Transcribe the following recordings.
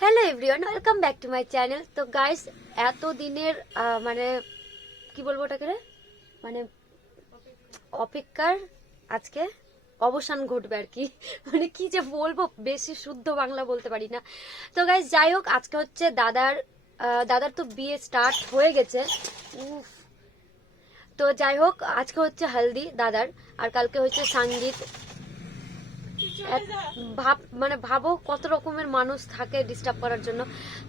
Hello everyone, welcome back to my channel. তো guys, এত দিনের মানে কি বলবো ওটাকে, মানে অপেক্ষার আজকে অবসান ঘটবে আর কি। মানে কি যে বলবো, বেশি শুদ্ধ বাংলা বলতে পারি না। তো গাইস, যাই হোক, আজকে হচ্ছে দাদার তো বিয়ে স্টার্ট হয়ে গেছে। তো যাই হোক, আজকে হচ্ছে হলদি দাদার, আর কালকে হচ্ছে সঙ্গীত। মানে ভাবো কত রকমের মানুষ থাকে ডিস্টার্ব করার জন্য।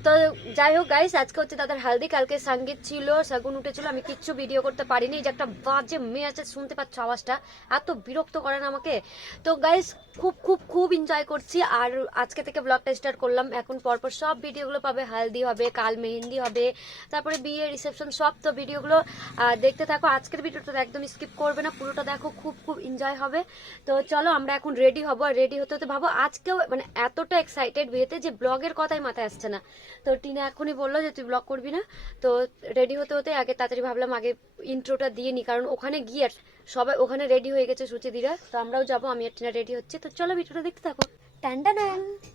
তো যাই হোক গাইস, আজকে হচ্ছে দাদার হালদি, কালকে সঙ্গীত ছিল, শগুন উঠেছিল। আমি কিচ্ছু ভিডিও করতে পারিনি। যে একটা বাজে মেয়ে আছে, শুনতে পাচ্ছ আওয়াজটা, এত বিরক্ত করেন আমাকে। তো গাইস, খুব খুব খুব এনজয় করছি। আর আজকে থেকে ব্লগটা স্টার্ট করলাম। এখন পরপর সব ভিডিওগুলো পাবে। হালদি হবে, কাল মেহেন্দি হবে, তারপরে বিয়ে, রিসেপশন, সব। তো ভিডিওগুলো দেখতে থাকো। আজকের ভিডিওটা একদম স্কিপ করবে না, পুরোটা দেখো, খুব খুব এনজয় হবে। তো চলো আমরা এখন রেডি হবো। আর রেডি হতে হতে ভাবো, আজকেও মানে এতটা এক্সাইটেড বিয়েতে যে ব্লগের কথাই মাথায় আসছে না। তো টিনা এখনই বললো যে তুই ব্লগ করবি না। তো রেডি হতে হতে আগে তাড়াতাড়ি ভাবলাম আগে ইন্ট্রোটা দিয়ে নি, কারণ ওখানে গিয়ে সবাই ওখানে রেডি হয়ে গেছে, সুচিদিরা। তো আমরাও যাবো, আমি আর টিনা রেডি হচ্ছে। তো চলো ভিডিওটা দেখতে থাকো। টান।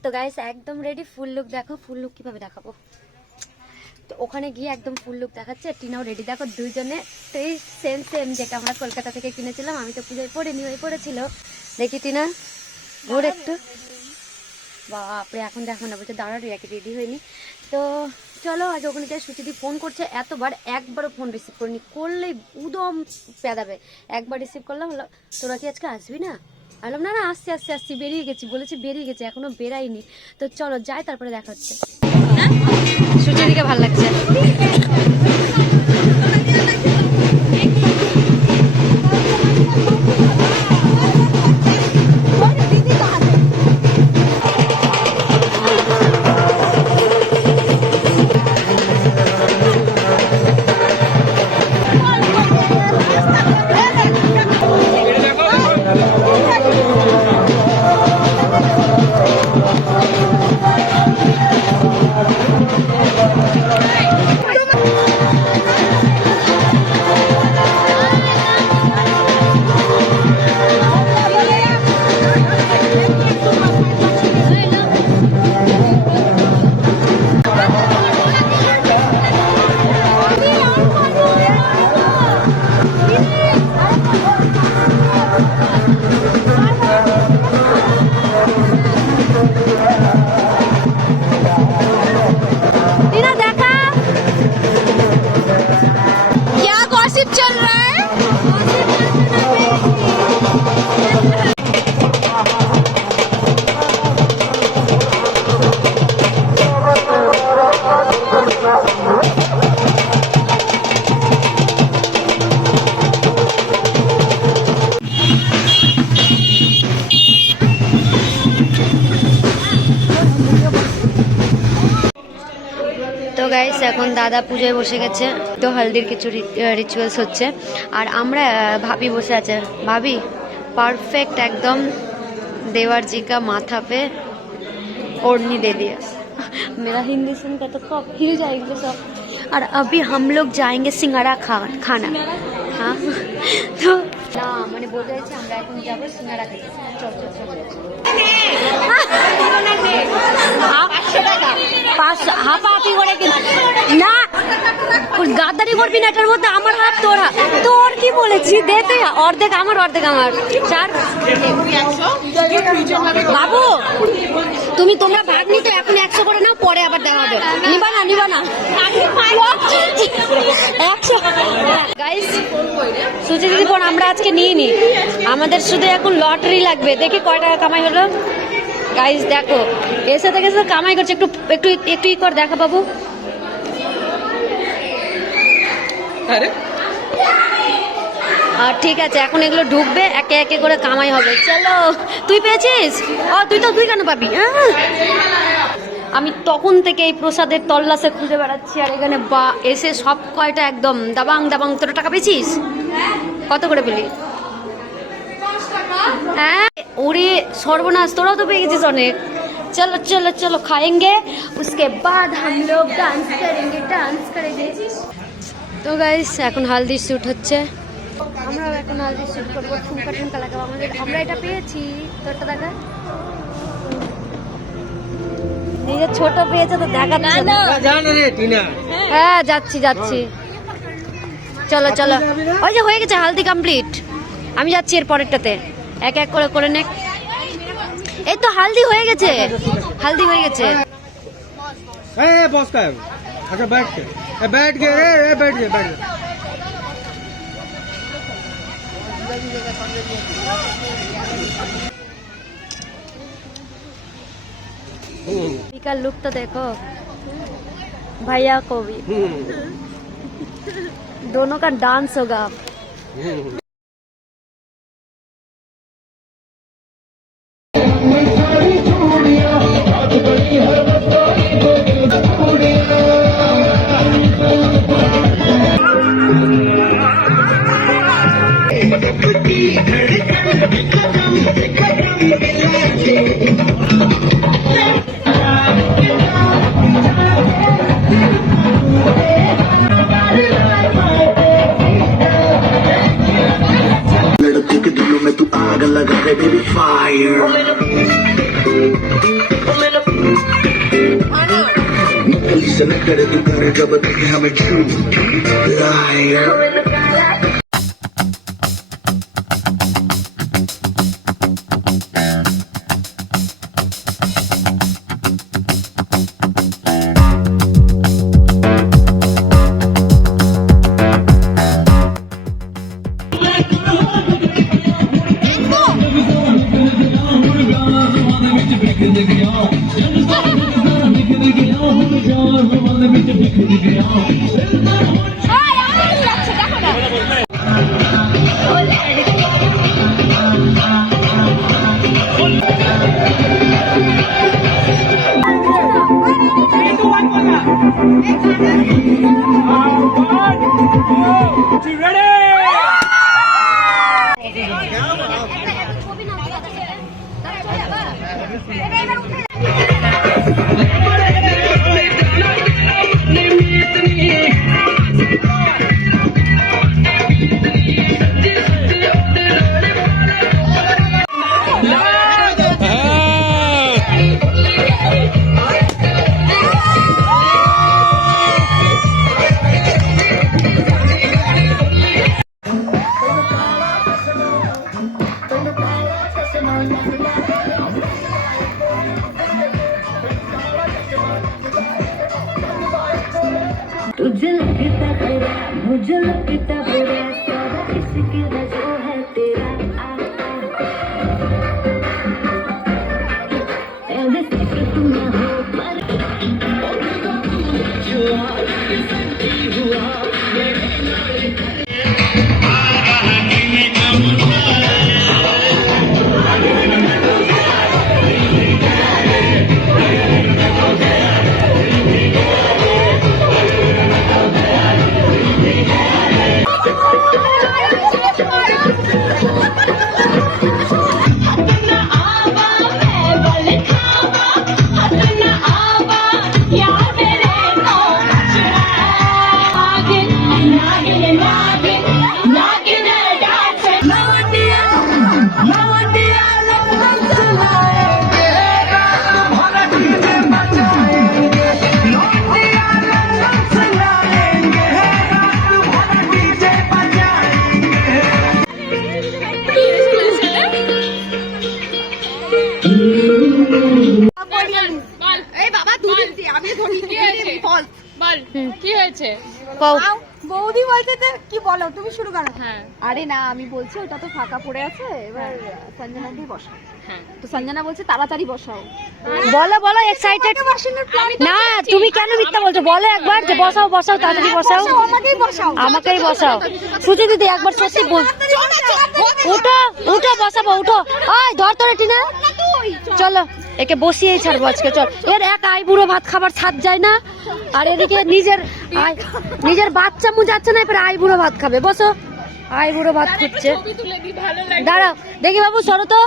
তো গাইস, একদম রেডি। ফুল লুক দেখো, ফুল লুক কিভাবে দেখাবো। তো ওখানে গিয়ে একদম ফুল লুক দেখাচ্ছে। টিনাও রেডি দেখো, দুইজনে সেম সেম, যেটা আমরা কলকাতা থেকে কিনেছিলাম। আমি তো পুজোয় পড়িনি, ওই পড়েছিল। দেখি টিনা, ঘোর একটু। বাপরে, এখন দেখো না, বলছে দাঁড়া রেডি হয়নি। তো চলো আজ ওখানে যাই। সুচিদি ফোন করছে এতবার, একবারও ফোন রিসিভ করিনি। করলেই উদম পেদাবে। একবার রিসিভ করলাম, তোরা কি আজকে আসবি না? বললাম না আসছি, বেরিয়ে গেছি বলেছি, বেরিয়ে গেছি, এখনো বেরাইনি। তো চলো যাই, তারপরে দেখা হচ্ছে। সুচিদিকে ভালো লাগছে। তো গাইস, এখন দাদা পুজোয় বসে গেছে। তো হলদির কিছু রিচুয়ালস হচ্ছে, আর আমরা ভাবি বসে আছে। ভাবি परफेक्ट एकदम देवर जी का माथा पे ओढ़नी दे दिया। मेरा हिंदी सुन के तो कब हिल जाएंगे सब। और अभी हम लोग जाएंगे सिंगाड़ा खाना। हाँ तो ना मैंने बोल रहे थे আমরা এখন যাব সিঙ্গাড়া খেতে। চল চল চল। হাফাহাফি করে না, গাদ্দারি করবি না। এটার মধ্যে আমার হাত, তোর হাত। তোর কি বলেছি, দে তুই অর্ধেক আমার অর্ধেক আমার। চার বাবু, তোমরা ভাগ নিতে এখন 100 করে নাও, পরে আবার দেওয়া হবে। নিবা না 100। গাইস, সুচি দিদি ফোন আমরা আজকে নিয়ে নি। আমাদের শুধু এখন লটারি লাগবে, দেখি কয় টাকা কামাই হলো। গাইস দেখো, এসে থেকে কামাই করছে। একটু একটু একটু ই কর, দেখা বাবু। আর ঠিক আছে, এখন এগুলো ঢুকবে, একে একে করে কামাই হবে। চলো, তুই পেয়েছিস? তুই কেন পাবি? আমি তখন থেকে এই প্রসাদের তল্লাশে খুঁজে বেড়াচ্ছি, আর এখানে এসে সব কয়টা একদম দাবাং। তোর টাকা পেয়েছিস? কত করে পেলি? হ্যাঁ, ওরে সর্বনাশ, তোরাও তো পেয়ে গেছিস অনেক। चलो चलो चलो खाएंगे, उसके बाद हम लोग डांस करेंगे। तो गाइस, এখন হালদি শুট হচ্ছে। আমরা এখন হালদি শুট করবো, ঠুমকা ঠুমকা লাগাবো আমাদের। আমরা এটা পেয়েছি, তোরটা দেখা। নিজের ছোট পেয়েছে তো দেখাচ্ছে না। হ্যাঁ যাচ্ছি যাচ্ছি, চলো চলো। ওই যে হয়ে গেছে হালদি কমপ্লিট, আমি যাচ্ছি এর পরেরটাতে। এক এক করে করে নে। এই তো হালদি হয়ে গেছে, হালদি হয়ে গেছে। बॉस का है। अच्छा बैठ गए बैठ गए। का लुक तो देखो भैया को भी, दोनों का डांस होगा। लड़कों के दिलों में तू आग लगा दे बेबी फायर निकली से न करे तू करे जब देखे हमें ट्रू लायर तुझे लगता बुरा मुझे लगता बुरा सारा इसकी वजह है तेरा ऐसे कि तुम न हो पर जो आपके संग हुआ বৌদি বলতে তো কি বলো, তুমি শুরু করো। হ্যাঁ আরে না, আমি বলছি ওটা তো ফাঁকা পড়ে আছে, এবার সঞ্জনা দিয়ে বসাও। তো সঞ্জনা বলছে তাড়াতাড়ি বসাও। বলো বলো, এক্সাইটেড না, তুমি কেন মিথ্যা বলছো? বলো একবার যে বসাও বসাও, তাড়াতাড়ি বসাও। আমাকেই বসাও, আমাকেই বসাও। সুজি দিদি একবার সত্যি বল, উঠো উঠো বসাবো, উঠো। ওই ধর তোরে টিনা, চলো একে বসিয়েই ছাড়বো আজকে। চল, এর এক আইবুড়ো ভাত খাবার ছাদ যায় না, আর এদিকে নিজের বাচ্চা মুজাচ্ছে না, এবার আইবুড়ো ভাত খাবে। বসো, আইবুড়ো ভাত খুঁজছে। দাঁড়াও দেখি বাবু, সরো তো।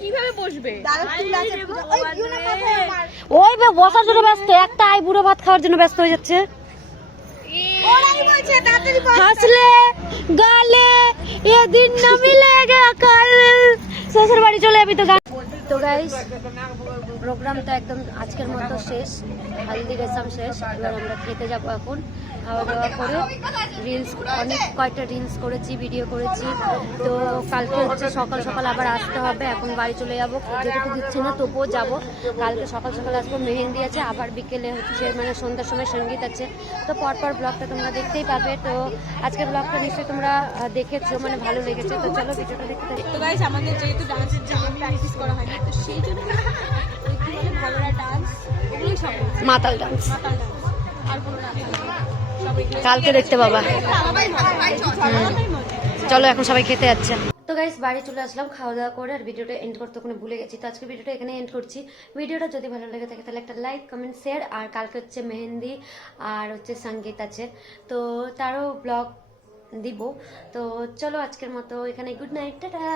কিভাবে বসবে? ওই বসার জন্য ব্যস্ত, একটা আইবুড়ো ভাত খাওয়ার জন্য ব্যস্ত হয়ে যাচ্ছে। হাসলে গালে এ দিন না মিলেগা কাল শ্বশুর বাড়ি চলে যাবি তো তো গাইস প্রোগ্রামটা একদম আজকের মতো শেষ, হালদি রেশম শেষ। এবার আমরা খেতে যাবো এখন। খাওয়া দাওয়া করে রিলস অনেক কয়টা রিলস করেছি, ভিডিও করেছি। তো কালকে হচ্ছে সকাল সকাল আবার আসতে হবে। এখন বাড়ি চলে যাবো, যেহেতু দিচ্ছে না তবুও যাবো। কালকে সকাল সকাল আসবো, মেহেন্দি আছে, আবার বিকেলে হচ্ছে মানে সন্ধ্যার সময় সঙ্গীত আছে। তো পরপর ব্লগটা তোমরা দেখতেই পাবে। তো আজকের ব্লগটা নিশ্চয়ই তোমরা দেখেছো, মানে ভালো লেগেছে। তো চলো ভিডিওটা দেখতে থাকি। তো গাইস আমাদের যেহেতু ডান্সের জন্য প্র্যাকটিস করা হয়নি, তো সেই জন্য ওই কি বলে ভালোরা ডান্স, ওগুলোই সব মাতাল ডান্স মাতাল ডান্স আর কোনো ডান্স সব এগুলো কালকে দেখতে পাবা। আলাদাই মজা। চলো এখন সবাই খেতে যাচ্ছে। তো গাইস বাড়ি চলে আসলাম খাওয়া দাওয়া করে, আর ভিডিওটা এন্ড করতে কোনো ভুলে গেছি। তো আজকে ভিডিওটা এখানে এন্ড করছি। ভিডিওটা যদি ভালো লেগে থাকে তাহলে একটা লাইক, কমেন্ট, শেয়ার। আর কালকে হচ্ছে মেহেন্দি আর হচ্ছে সঙ্গীত আছে, তো তারও ব্লগ দিব। তো চলো আজকের মতো এখানে গুড নাইট, টাটা।